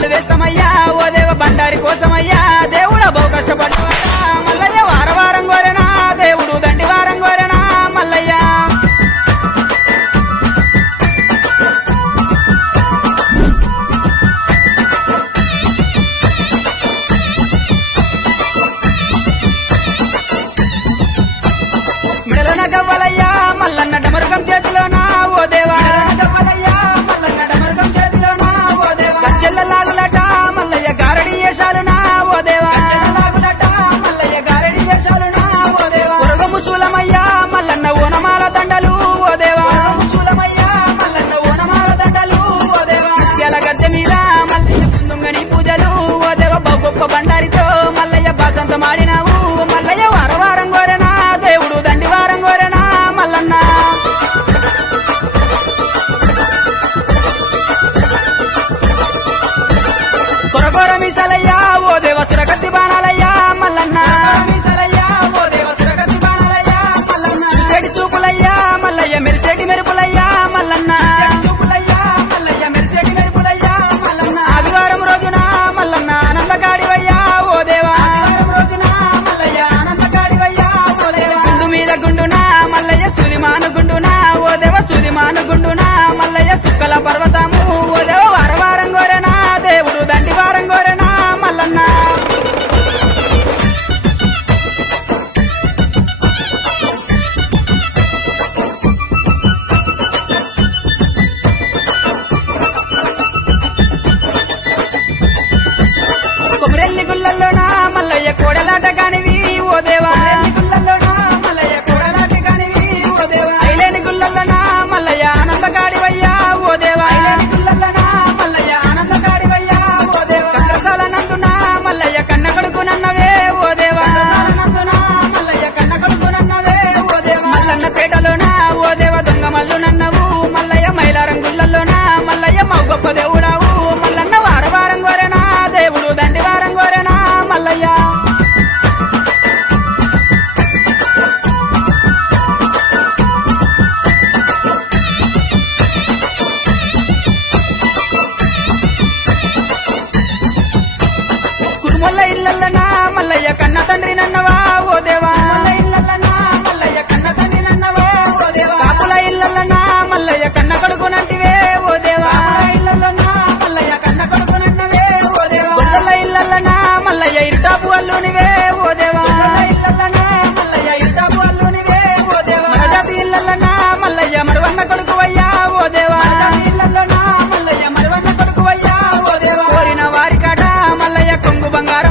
బాణాలు వేస్తామయ్యా ఓ దేవ బండారి కోసమయ్యా దేవుడా బహు కష్టపడ్డవాడా మల్లయ్య వారం కోరేనా దేవుడు దండి వారం కోరేనా మల్లయ్య మెడలోన గవ్వలయ్యా మల్లన్న డమరుగం చేతిలోనా ఓ దేవా గవ్వలయ్యా మల్లన్న డమరుగం చేతిలోనా ఓ దేవా గజ్జెల్ల లాగులట మల్లయ్య గారడి వేషాలునా ఓ దేవా లాగులట మల్లయ్య గారడి వేషాలునా ఓ దేవా ముసూలమయ్యా మల్లన్న ఓనమాల దండలు ఓ దేవా ముసూలమయ్యా మల్లన్న ఓనమాల దండలు ఓ దేవా ముత్యాల గద్దె మీద మల్లయ్య కుందుంగని పూజలు ఓ దేవ బహు గొప్ప బండారితో మల్లయ్య బాసంత మాడినావు మల్లయ్య వారం కోరేనా దేవుడు దండి వారం కోరేనా మల్లన్న కొరకొర మీసలయ్యా ఓ దేవ సురగత్తి బాణాలయ్యా మల్లన్న మీసలయ్యా ఓ దేవ సురగత్తి బాణాలయ్యా మల్లన్న చూసేటి చూపులయ్యా మల్లయ్య మెరిసేటి మెరుపులయ్యా మల్లన్న చూపులయ్యా మల్లయ్య మెరిసేటి మెరుపులయ్యా మల్లన్న ఆదివారం రోజున మల్లన్న ఆనందగాడివయ్యా ఓ దేవా ఆదివారం రోజున మల్లయ్య ఆనందగాడివయ్యా ఓ దేవా గుండు మీద గుండునా మల్లయ్య సులిమాను గుండునా ఓ దేవ సులిమాను గుండునా మల్లయ్య సుక్కల పర్వతము ఓ దేవ వారం కోరేనా దేవుడు దండి వారం కోరేనా మల్లన్న కొమరెల్లి గుల్లల్లోనా మల్లయ్య కోడలాట కానివి ఓ దేవా గుల్లల్లోనా మల్లయ్య కోడలాట కానివి ఓ దేవా ఐలేని గుల్లల్లోనా మల్లయ్య ఆనందగాడివయ్యా ఓ దేవా ఐలేని గుల్లల్లోనా మల్లయ్య ఆనందగాడివయ్యా ఓ దేవా కందసాల నందునా మల్లయ్య కన్న కొడుకునన్నవే ఓ దేవా నందునా మల్లయ్య కన్న కొడుకునన్నవే ఓ దేవా మల్లన్న పేటలోనా ఓ దేవ దొంగ మల్లు నన్నవు మల్లయ్య మైలారం గుల్లల్లోనా మల్లయ్య మౌ గొప్ప దేవుడావు మల్లన్న వారం కోరేనా దేవుడు దండి వారం కోరేనా మల్లయ్య కురుమల్ల ఇల్లల్లనా మల్లయ్య కన్న తండ్రి నన్నవా ఓ దేవా ఇల్లల్లనా మల్లయ్య కన్న తండ్రి నన్నవా ఓ దేవా కాపుల ఇల్లల్లనా మల్లయ్య కన్న కొడుకునంటివే ఓ దేవా ఇల్లల్లనా మల్లయ్య కన్న కొడుకునన్నవే ఓ దేవా గొల్లల ఇల్లల్లనా మల్లయ్య ఇరుటాపు అల్లునివే ఓ దేవా ఇల్లల్లనా మల్లయ్య ఇరుటాపు అల్లునివే ఓ దేవా మరజాతి ఇల్లల్లనా మల్లయ్య మరువన్న కొడుకువయ్యా ఓ దేవా ఇల్లల్లనా మల్లయ్య మరువన్న కొడుకువయ్యా ఓ దేవా కోరిన వారికాట మల్లయ్య కొంగు బంగారం